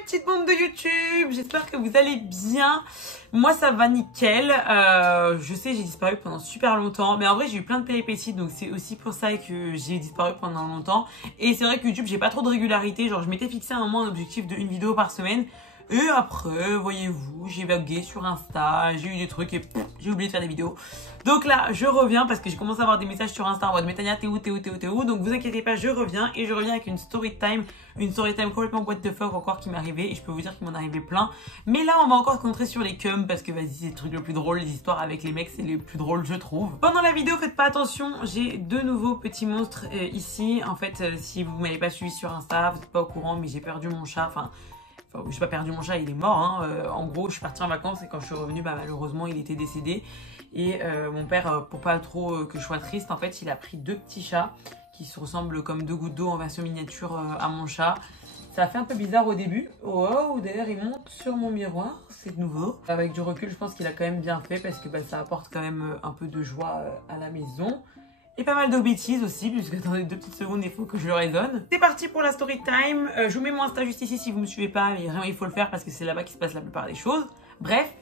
mes petites bombes de YouTube, j'espère que vous allez bien. Moi ça va nickel, je sais j'ai disparu pendant super longtemps, mais en vrai j'ai eu plein de péripéties, donc c'est aussi pour ça que j'ai disparu pendant longtemps. Et c'est vrai que YouTube j'ai pas trop de régularité, genre je m'étais fixé à un moment un objectif de une vidéo par semaine. Et après, voyez-vous, j'ai vagué sur Insta, j'ai eu des trucs et j'ai oublié de faire des vidéos. Donc là, je reviens parce que j'ai commencé à avoir des messages sur Insta en mode Métania, t'es où? Donc vous inquiétez pas, je reviens et je reviens avec une story time complètement what the fuck encore qui m'est arrivée. Et je peux vous dire qu'il m'en est arrivé plein. Mais là, on va encore se concentrer sur les cums parce que vas-y, c'est le truc le plus drôle, les histoires avec les mecs, c'est les plus drôles, je trouve. Pendant la vidéo, faites pas attention, j'ai deux nouveaux petits monstres ici. En fait, si vous m'avez pas suivi sur Insta, vous n'êtes pas au courant, mais j'ai perdu mon chat, enfin, j'ai pas perdu mon chat, il est mort. Hein. En gros, je suis partie en vacances et quand je suis revenue, bah, malheureusement, il était décédé. Et mon père, pour pas trop que je sois triste, en fait, il a pris deux petits chats qui se ressemblent comme deux gouttes d'eau en version miniature à mon chat. Ça a fait un peu bizarre au début. Oh, d'ailleurs, il monte sur mon miroir, c'est nouveau. Avec du recul, je pense qu'il a quand même bien fait parce que bah, ça apporte quand même un peu de joie à la maison. Et pas mal de bêtises aussi, puisque attendez 2 petites secondes, il faut que je le raisonne. C'est parti pour la story time. Je vous mets mon Insta juste ici si vous me suivez pas, mais vraiment il faut le faire parce que c'est là-bas qu'il se passe la plupart des choses. Bref.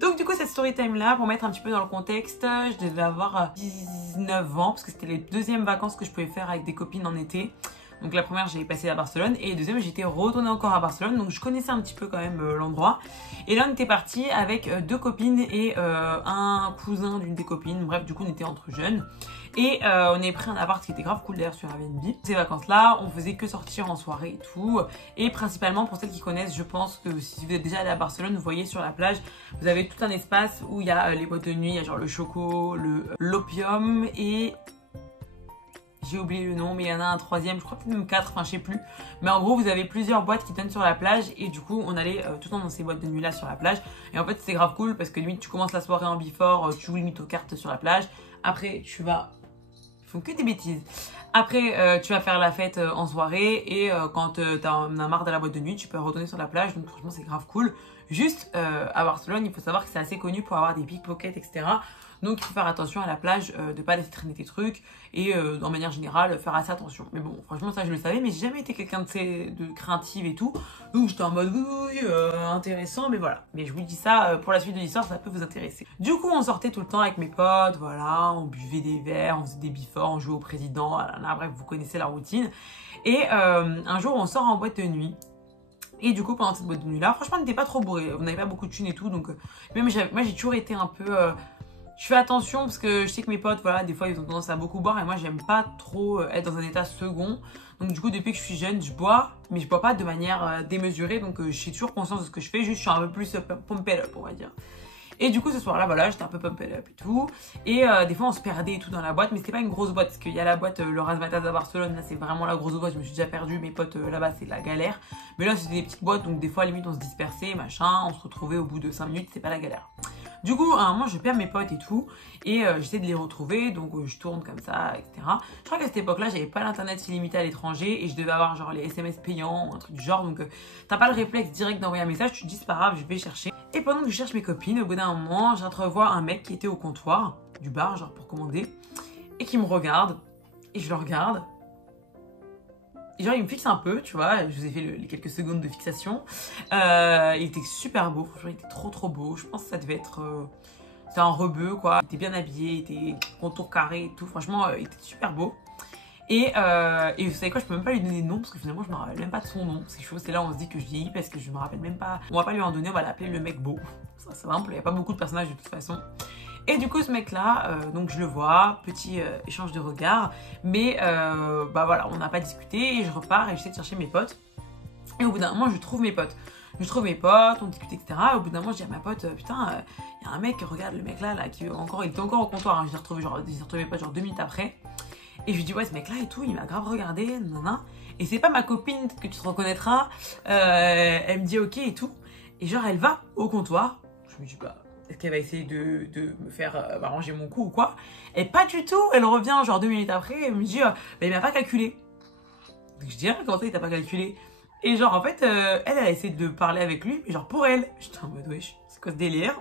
Donc du coup cette story time là, pour mettre un petit peu dans le contexte, je devais avoir 19 ans, parce que c'était les deuxièmes vacances que je pouvais faire avec des copines en été. Donc la première j'ai passé à Barcelone et la deuxième j'étais retournée encore à Barcelone, donc je connaissais un petit peu quand même l'endroit. Et là on était parti avec deux copines et un cousin d'une des copines, bref du coup on était entre jeunes. Et on avait pris un appart qui était grave cool d'ailleurs sur Airbnb. Ces vacances là on faisait que sortir en soirée et tout. Et principalement pour celles qui connaissent, je pense que si vous êtes déjà allé à Barcelone, vous voyez sur la plage, vous avez tout un espace où il y a les boîtes de nuit, il y a genre le Choco, l'Opium et... j'ai oublié le nom, mais il y en a un troisième, je crois peut-être même 4, enfin je sais plus. Mais en gros, vous avez plusieurs boîtes qui donnent sur la plage et du coup, on allait tout le temps dans ces boîtes de nuit là sur la plage. Et en fait, c'est grave cool parce que limite, tu commences la soirée en before, tu joues limite aux cartes sur la plage. Après, tu vas... Ils font que des bêtises. Après, tu vas faire la fête en soirée et quand t'en as marre de la boîte de nuit, tu peux retourner sur la plage. Donc franchement, c'est grave cool. Juste, à Barcelone, il faut savoir que c'est assez connu pour avoir des pickpockets, etc. Donc il faut faire attention à la plage, de pas laisser traîner tes trucs et en manière générale faire assez attention. Mais bon, franchement ça je le savais, mais j'ai jamais été quelqu'un de craintive et tout. Donc j'étais en mode oui, intéressant, mais voilà. Mais je vous dis ça, pour la suite de l'histoire, ça peut vous intéresser. Du coup on sortait tout le temps avec mes potes, voilà, on buvait des verres, on faisait des before, on jouait au président, voilà, bref vous connaissez la routine. Et un jour on sort en boîte de nuit. Et du coup pendant cette boîte de nuit là, franchement on n'était pas trop bourré, on n'avait pas beaucoup de thunes et tout, donc même moi j'ai toujours été un peu... je fais attention parce que je sais que mes potes, voilà, des fois ils ont tendance à beaucoup boire et moi j'aime pas trop être dans un état second. Donc du coup depuis que je suis jeune, je bois, mais je bois pas de manière démesurée, donc j'ai toujours conscience de ce que je fais, juste je suis un peu plus pumped up on va dire. Et du coup ce soir-là, voilà, j'étais un peu pumped up et tout. Et des fois on se perdait et tout dans la boîte, mais c'était pas une grosse boîte, parce qu'il y a la boîte le Razzmatazz à Barcelone, là c'est vraiment la grosse boîte, je me suis déjà perdue, mes potes là-bas c'est la galère. Mais là c'était des petites boîtes, donc des fois limite on se dispersait, machin, on se retrouvait au bout de 5 minutes, c'est pas la galère. Du coup, à un moment, je perds mes potes et tout, et j'essaie de les retrouver, donc je tourne comme ça, etc. Je crois qu'à cette époque-là, j'avais pas l'internet illimité à l'étranger, et je devais avoir genre les SMS payants, ou un truc du genre, donc t'as pas le réflexe direct d'envoyer un message, tu te dis c'est pas grave, je vais chercher. Et pendant que je cherche mes copines, au bout d'un moment, j'entrevois un mec qui était au comptoir du bar, genre pour commander, et qui me regarde, et je le regarde. Et genre il me fixe un peu, tu vois, je vous ai fait les quelques secondes de fixation. Il était super beau, franchement il était trop beau. Je pense que ça devait être... c'était un rebeu quoi. Il était bien habillé, il était contour carré et tout. Franchement il était super beau. Et vous savez quoi, je peux même pas lui donner de nom parce que finalement je me rappelle même pas de son nom. C'est chaud, c'est là où on se dit que je vieillis parce que je me rappelle même pas. On va pas lui en donner, on va l'appeler le mec beau. Ça c'est simple, il n'y a pas beaucoup de personnages de toute façon. Et du coup ce mec là, donc je le vois, petit échange de regards, mais bah voilà, on n'a pas discuté et je repars et j'essaie de chercher mes potes. Et au bout d'un moment je trouve mes potes. Je trouve mes potes, on discute etc. Et au bout d'un moment je dis à ma pote, putain, il y a un mec, regarde le mec là, qui il était encore au comptoir, hein, j'ai retrouvé mes potes genre 2 minutes après. Et je lui dis ouais ce mec là et tout, il m'a grave regardé, nanana. Et c'est pas ma copine que tu te reconnaîtras, elle me dit ok et tout. Et genre elle va au comptoir, je me dis bah... est-ce qu'elle va essayer de me faire ranger mon coup ou quoi? Et pas du tout, elle revient genre 2 minutes après, elle me dit bah, il m'a pas calculé. Donc je dis comment ça il t'a pas calculé? Et genre en fait elle a essayé de parler avec lui, mais genre pour elle. J'étais en mode wesh, c'est quoi ce délire?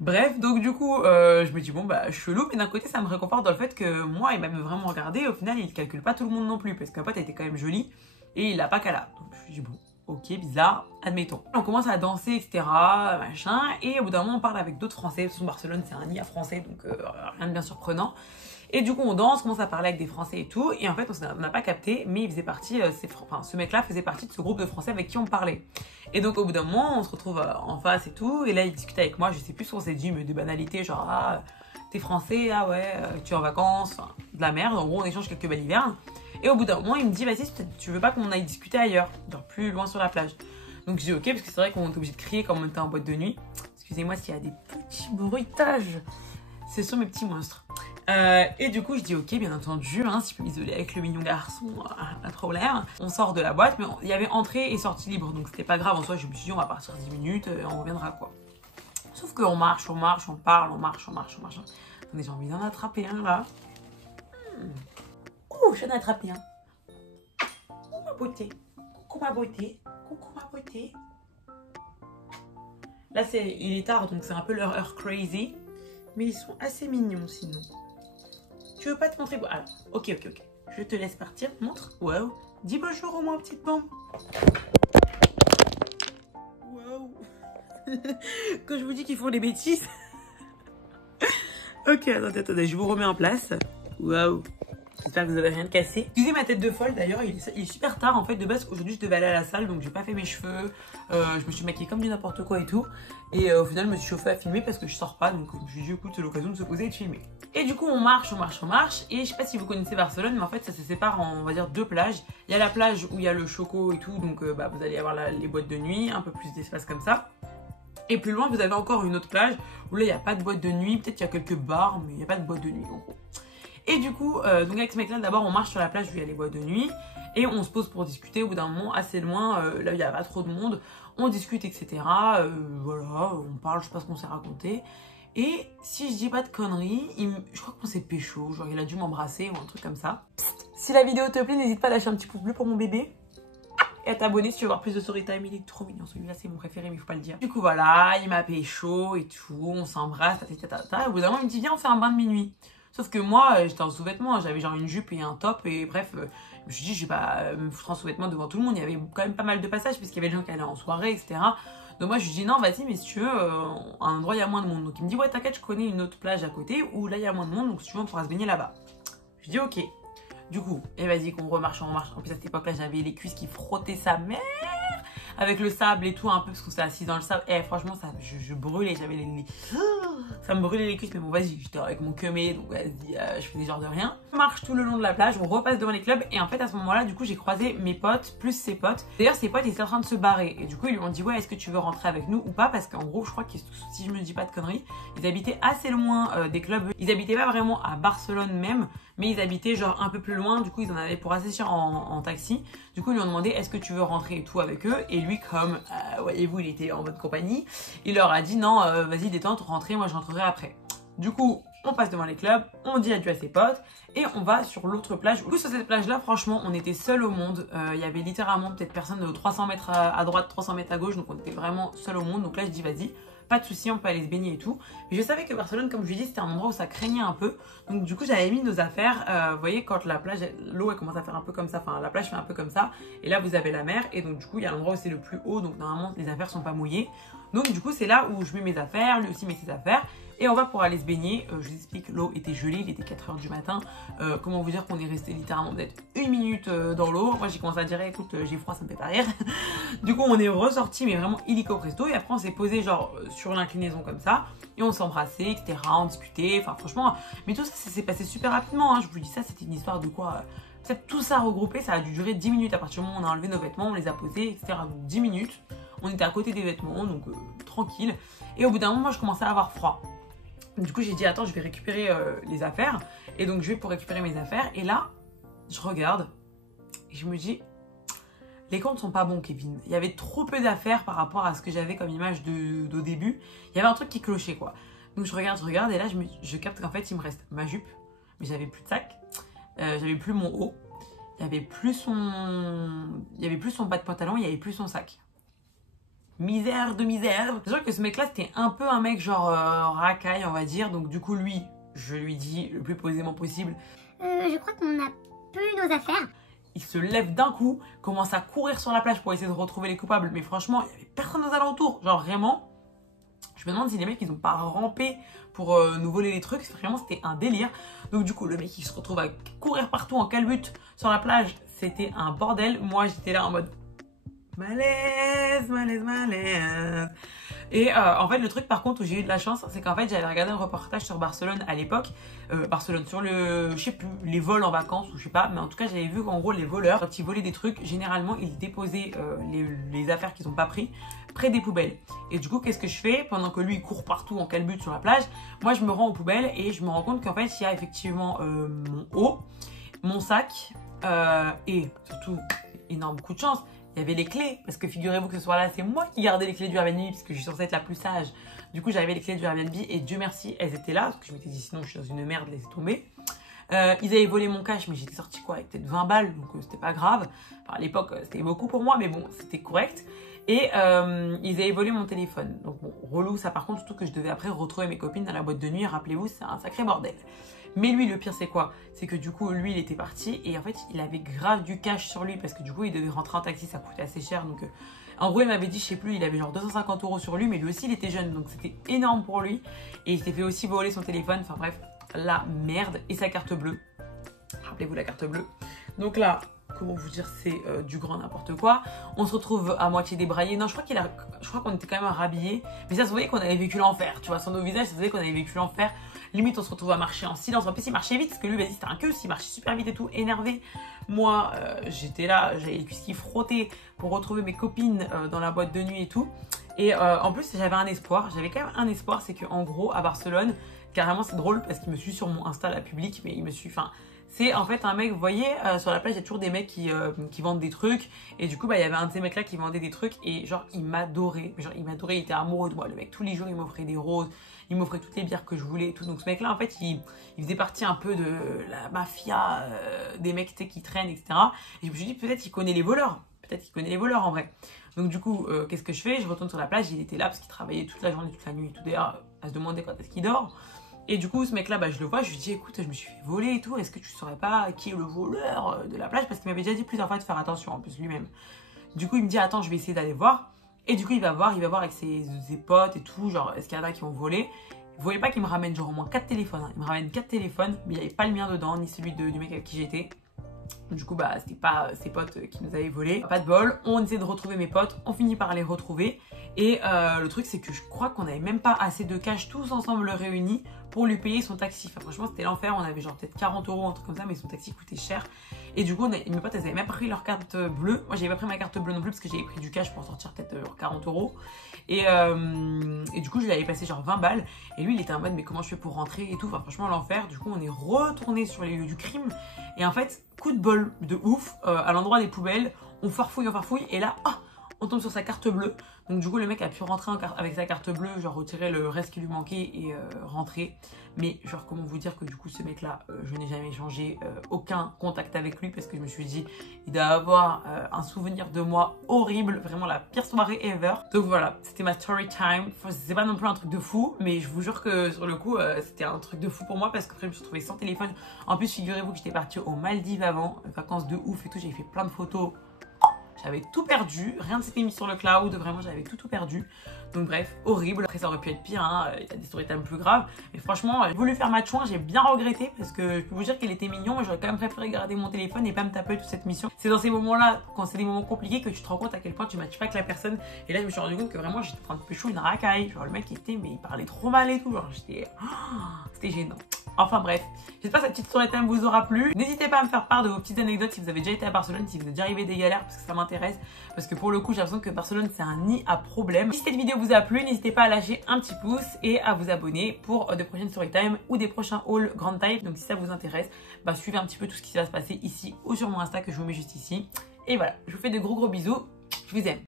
Bref, donc du coup je me dis bon bah chelou, mais d'un côté ça me réconforte dans le fait que moi il m'a vraiment regardé, au final il calcule pas tout le monde non plus, parce que ma pote elle était quand même jolie et il a pas qu'à là. Donc je me dis bon, ok, bizarre, admettons. On commence à danser, etc. Machin, et au bout d'un moment, on parle avec d'autres Français. De toute façon, Barcelone, c'est un IA français, donc rien de bien surprenant. Et du coup, on danse, on commence à parler avec des Français et tout. Et en fait, on n'a pas capté, mais il faisait partie, ce mec-là faisait partie de ce groupe de Français avec qui on parlait. Et donc, au bout d'un moment, on se retrouve en face et tout. Et là, il discute avec moi, je sais plus ce qu'on s'est dit, mais des banalités, genre, ah, t'es Français, ah ouais, tu es en vacances, enfin, de la merde. En gros, on échange quelques balivernes. Et au bout d'un moment, il me dit, vas-y, tu veux pas qu'on aille discuter ailleurs, genre plus loin sur la plage. Donc je dis ok, parce que c'est vrai qu'on est obligé de crier quand on était en boîte de nuit. Excusez-moi s'il y a des petits bruitages, ce sont mes petits monstres. Et du coup, je dis ok, bien entendu, hein, si je peux m'isoler avec le mignon garçon, pas de problème. On sort de la boîte, mais il y avait entrée et sortie libre, donc c'était pas grave. En soi, je me suis dit, on va partir 10 minutes, on reviendra quoi. Sauf qu'on marche, on parle, on marche. Attendez, j'ai envie d'en attraper un là. Ouh, j'en ai attrapé un. Oh ma beauté. Coucou ma beauté. Coucou ma beauté. Là, il est tard, donc c'est un peu leur heure crazy. Mais ils sont assez mignons sinon. Tu veux pas te montrer? Alors, ok. Je te laisse partir. Montre. Waouh. Dis bonjour au moins, petite bombe. Waouh. Quand je vous dis qu'ils font des bêtises. Ok, attendez, je vous remets en place. Waouh. J'espère que vous avez rien de cassé. Excusez ma tête de folle d'ailleurs, il est super tard en fait. De base, aujourd'hui, je devais aller à la salle, donc j'ai pas fait mes cheveux. Je me suis maquillée comme du n'importe quoi et tout. Et au final, je me suis chauffée à filmer parce que je sors pas. Donc je me suis dit, écoute, c'est l'occasion de se poser et de filmer. Et du coup, on marche. Et je sais pas si vous connaissez Barcelone, mais en fait, ça se sépare en, on va dire, deux plages. Il y a la plage où il y a le choco et tout. Donc vous allez avoir les boîtes de nuit, un peu plus d'espace comme ça. Et plus loin, vous avez encore une autre plage où là, il n'y a pas de boîte de nuit. Peut-être qu'il y a quelques bars, mais il n'y a pas de boîte de nuit en gros. Et du coup, donc avec ce mec-là, d'abord, on marche sur la plage où il y a les boîtes de nuit. Et on se pose pour discuter au bout d'un moment, assez loin, là où il n'y a pas trop de monde. On discute, etc. Voilà, on parle, je sais pas ce qu'on s'est raconté. Et si je dis pas de conneries, je crois qu'on s'est pécho. Genre, il a dû m'embrasser ou un truc comme ça. Psst, si la vidéo te plaît, n'hésite pas à lâcher un petit pouce bleu pour mon bébé. Et à t'abonner si tu veux voir plus de story time. Il est trop mignon, celui-là c'est mon préféré, mais il faut pas le dire. Du coup voilà, il m'a pécho et tout, on s'embrasse, au bout d'un moment il me dit viens on fait un bain de minuit. Sauf que moi j'étais en sous-vêtements, j'avais genre une jupe et un top et bref, je me suis dit je vais pas me foutre en sous-vêtements devant tout le monde. Il y avait quand même pas mal de passages puisqu'il y avait des gens qui allaient en soirée, etc. Donc moi je lui dis non vas-y mais si tu veux, à un endroit il y a moins de monde. Donc il me dit ouais t'inquiète je connais une autre plage à côté où là il y a moins de monde donc si tu veux on pourra se baigner là-bas. Je dis ok. Du coup, et vas-y qu'on remarche, on marche. En plus à cette époque-là, j'avais les cuisses qui frottaient sa mère avec le sable et tout un peu parce qu'on s'est assis dans le sable. Et franchement, ça, je brûlais, j'avais ça me brûlait les cuisses. Mais bon, vas-y, j'étais avec mon queumé, donc vas-y, je fais des genres de rien. On marche tout le long de la plage, on repasse devant les clubs et en fait à ce moment-là, du coup, j'ai croisé mes potes plus ses potes. D'ailleurs, ses potes, ils étaient en train de se barrer et du coup, ils lui ont dit ouais, est-ce que tu veux rentrer avec nous ou pas? Parce qu'en gros, je crois que si je me dis pas de conneries, ils habitaient assez loin des clubs. Ils habitaient pas vraiment à Barcelone même, mais ils habitaient genre un peu plus loin. Du coup, ils en avaient pour assez cher en taxi. Du coup, ils lui ont demandé est-ce que tu veux rentrer et tout avec eux? Et lui, comme voyez-vous, il était en bonne compagnie, il leur a dit non, vas-y détente, rentrez, moi je rentrerai après. Du coup, on passe devant les clubs, on dit adieu à ses potes et on va sur l'autre plage. Du coup, sur cette plage-là, franchement, on était seuls au monde. Il y avait littéralement peut-être personne de 300 mètres à droite, 300 mètres à gauche, donc on était vraiment seuls au monde. Donc là, je dis vas-y, pas de souci, on peut aller se baigner et tout. Mais je savais que Barcelone, comme je lui dis, c'était un endroit où ça craignait un peu. Donc du coup, j'avais mis nos affaires. Vous voyez, quand la plage, l'eau elle commence à faire un peu comme ça. Enfin, la plage fait un peu comme ça. Et là, vous avez la mer. Et donc du coup, il y a l'endroit où c'est le plus haut. Donc normalement, les affaires sont pas mouillées. Donc du coup, c'est là où je mets mes affaires. Lui aussi met ses affaires. Et on va pour aller se baigner. Je vous explique, l'eau était gelée, il était 4 h du matin. Comment vous dire qu'on est resté littéralement peut-être 1 minute dans l'eau. Moi j'ai commencé à dire écoute j'ai froid, ça me fait pas rire. Du coup on est ressorti mais vraiment illico presto. Et après on s'est posé genre sur l'inclinaison comme ça. Et on s'embrassait, etc. On discutait. Enfin franchement, mais tout ça s'est passé super rapidement. Hein. Je vous dis ça, c'était une histoire de quoi tout ça regroupé, ça a dû durer 10 minutes à partir du moment où on a enlevé nos vêtements, on les a posés, etc. Donc 10 minutes. On était à côté des vêtements, donc tranquille. Et au bout d'un moment, moi je commençais à avoir froid. Du coup, j'ai dit, attends, je vais récupérer les affaires. Et donc, je vais pour récupérer mes affaires. Et là, je regarde et je me dis, les comptes sont pas bons, Kevin. Il y avait trop peu d'affaires par rapport à ce que j'avais comme image au début. Il y avait un truc qui clochait, quoi. Donc, je regarde. Et là, je capte qu'en fait, il me reste ma jupe. Mais j'avais plus de sac. J'avais plus mon haut. Il y avait plus son bas de pantalon. Il y avait plus son sac. Misère de misère. C'est sûr que ce mec là c'était un peu un mec genre racaille on va dire. Donc du coup lui, je lui dis le plus posément possible. Je crois qu'on a plus nos affaires. il se lève d'un coup, commence à courir sur la plage pour essayer de retrouver les coupables. Mais franchement, il n'y avait personne aux alentours. Genre vraiment, je me demande si les mecs, ils n'ont pas rampé pour nous voler les trucs. Vraiment, c'était un délire. Donc du coup, le mec, il se retrouve à courir partout en calbute sur la plage. C'était un bordel. Moi, j'étais là en mode malaise, malaise, malaise. Et en fait, le truc par contre où j'ai eu de la chance, c'est qu'en fait, j'avais regardé un reportage sur Barcelone à l'époque. Barcelone, sur le, je sais plus, les vols en vacances ou je sais pas. Mais en tout cas, j'avais vu qu'en gros, les voleurs, quand ils volaient des trucs, généralement, ils déposaient les affaires qu'ils n'ont pas pris près des poubelles. Et du coup, qu'est-ce que je fais? Pendant que lui, il court partout en calbute sur la plage, moi, je me rends aux poubelles et je me rends compte qu'en fait, il y a effectivement mon haut, mon sac et surtout, énorme coup de chance, il y avait les clés, parce que figurez-vous que ce soir-là, c'est moi qui gardais les clés du Airbnb, puisque je suis censée être la plus sage. Du coup, j'avais les clés du Airbnb et Dieu merci, elles étaient là, parce que je m'étais dit sinon je suis dans une merde, laissez tomber. Ils avaient volé mon cash, mais j'étais sortie quoi, avec peut-être 20 balles, donc c'était pas grave. Enfin, à l'époque, c'était beaucoup pour moi, mais bon, c'était correct. Et ils avaient volé mon téléphone. Donc bon, relou ça par contre, surtout que je devais après retrouver mes copines dans la boîte de nuit, rappelez-vous, c'est un sacré bordel. Mais lui, le pire, c'est quoi? C'est que du coup, lui, il était parti et en fait, il avait grave du cash sur lui parce que du coup, il devait rentrer en taxi, ça coûtait assez cher. Donc, en gros, il m'avait dit, je sais plus, il avait genre 250 € sur lui, mais lui aussi, il était jeune, donc c'était énorme pour lui. Et il s'est fait aussi voler son téléphone, enfin bref, la merde et sa carte bleue. Rappelez-vous la carte bleue. Donc là, comment vous dire, c'est du grand n'importe quoi. On se retrouve à moitié débraillé. Non, je crois qu'on était quand même rhabillés. Mais ça se voyait qu'on avait vécu l'enfer. Tu vois, sur nos visages, ça se voyait qu'on avait vécu l'enfer. Limite, on se retrouve à marcher en silence. En plus, il marchait vite parce que lui, vas-y, c'était un queue. Il marchait super vite et tout, énervé. Moi, j'étais là, j'avais les cuisses qui frottaient pour retrouver mes copines dans la boîte de nuit et tout. Et en plus, j'avais un espoir. J'avais quand même un espoir, c'est qu'en gros, à Barcelone, carrément, c'est drôle parce qu'il me suit sur mon Insta, la public, mais il me suit, enfin... C'est en fait un mec, vous voyez, sur la plage, il y a toujours des mecs qui vendent des trucs. Et du coup, bah, il y avait un de ces mecs-là qui vendait des trucs. Et genre, il m'adorait. Genre, il m'adorait, il était amoureux de moi. Le mec, tous les jours, il m'offrait des roses. Il m'offrait toutes les bières que je voulais et tout. Donc, ce mec-là, en fait, il faisait partie un peu de la mafia, des mecs qui traînent, etc. Et je me suis dit, peut-être qu'il connaît les voleurs. Peut-être qu'il connaît les voleurs, en vrai. Donc, du coup, qu'est-ce que je fais? Je retourne sur la plage. Il était là parce qu'il travaillait toute la journée, toute la nuit et tout. D'ailleurs, à se demander quand est-ce qu'il dort. Et du coup, ce mec-là, bah, je le vois, je lui dis, écoute, je me suis fait voler et tout, est-ce que tu saurais pas qui est le voleur de la plage? Parce qu'il m'avait déjà dit plusieurs fois de faire attention, en plus, lui-même. Du coup, il me dit, attends, je vais essayer d'aller voir. Et du coup, il va voir avec ses potes et tout, genre, est-ce qu'il y en a qui ont volé? Vous voyez pas qu'il me ramène genre au moins 4 téléphones. Hein. Il me ramène 4 téléphones, mais il n'y avait pas le mien dedans, ni celui du mec avec qui j'étais. Du coup, bah, c'était pas ses potes qui nous avaient volé. Pas de bol, on essaie de retrouver mes potes, on finit par les retrouver. Et le truc, c'est que je crois qu'on n'avait même pas assez de cash tous ensemble réunis pour lui payer son taxi. Enfin, franchement, c'était l'enfer. On avait genre peut-être 40 €, un truc comme ça, mais son taxi coûtait cher. Et du coup, mes potes, elles avaient même pris leur carte bleue. Moi, j'avais pas pris ma carte bleue non plus parce que j'avais pris du cash pour sortir peut-être 40 €. Et du coup, je lui avais passé genre 20 balles. Et lui, il était en mode, mais comment je fais pour rentrer et tout. Enfin, franchement, l'enfer. Du coup, on est retourné sur les lieux du crime. Et en fait, coup de bol de ouf, à l'endroit des poubelles, on farfouille. Et là, on tombe sur sa carte bleue. Donc du coup, le mec a pu rentrer avec sa carte bleue, genre retirer le reste qui lui manquait et rentrer. Mais genre, comment vous dire que du coup, ce mec-là, je n'ai jamais échangé aucun contact avec lui parce que je me suis dit, il doit avoir un souvenir de moi horrible, vraiment la pire soirée ever. Donc voilà, c'était ma story time. Enfin, c'est pas non plus un truc de fou, mais je vous jure que sur le coup, c'était un truc de fou pour moi parce qu'après, je me suis retrouvée sans téléphone. En plus, figurez-vous que j'étais partie aux Maldives avant, vacances de ouf et tout, j'avais fait plein de photos. J'avais tout perdu, rien ne s'était mis sur le cloud, vraiment j'avais tout perdu. Donc bref, horrible. Après ça aurait pu être pire, hein. Il y a des story time plus graves. Mais franchement, j'ai voulu faire ma chouin, j'ai bien regretté parce que je peux vous dire qu'il était mignon, mais j'aurais quand même préféré garder mon téléphone et pas me taper toute cette mission. C'est dans ces moments-là, quand c'est des moments compliqués, que tu te rends compte à quel point tu matches pas avec la personne. Et là je me suis rendu compte que vraiment j'étais en train de pécho une racaille. Genre le mec mais il parlait trop mal et tout, genre c'était gênant. Enfin bref, j'espère que cette petite story time vous aura plu. N'hésitez pas à me faire part de vos petites anecdotes si vous avez déjà été à Barcelone, si vous êtes déjà arrivé des galères, parce que ça m'intéresse. Parce que pour le coup, j'ai l'impression que Barcelone, c'est un nid à problèmes. Si cette vidéo vous a plu, n'hésitez pas à lâcher un petit pouce et à vous abonner pour de prochaines story time ou des prochains hauls grande taille. Donc si ça vous intéresse, bah, suivez un petit peu tout ce qui va se passer ici ou sur mon Insta que je vous mets juste ici. Et voilà, je vous fais de gros bisous. Je vous aime.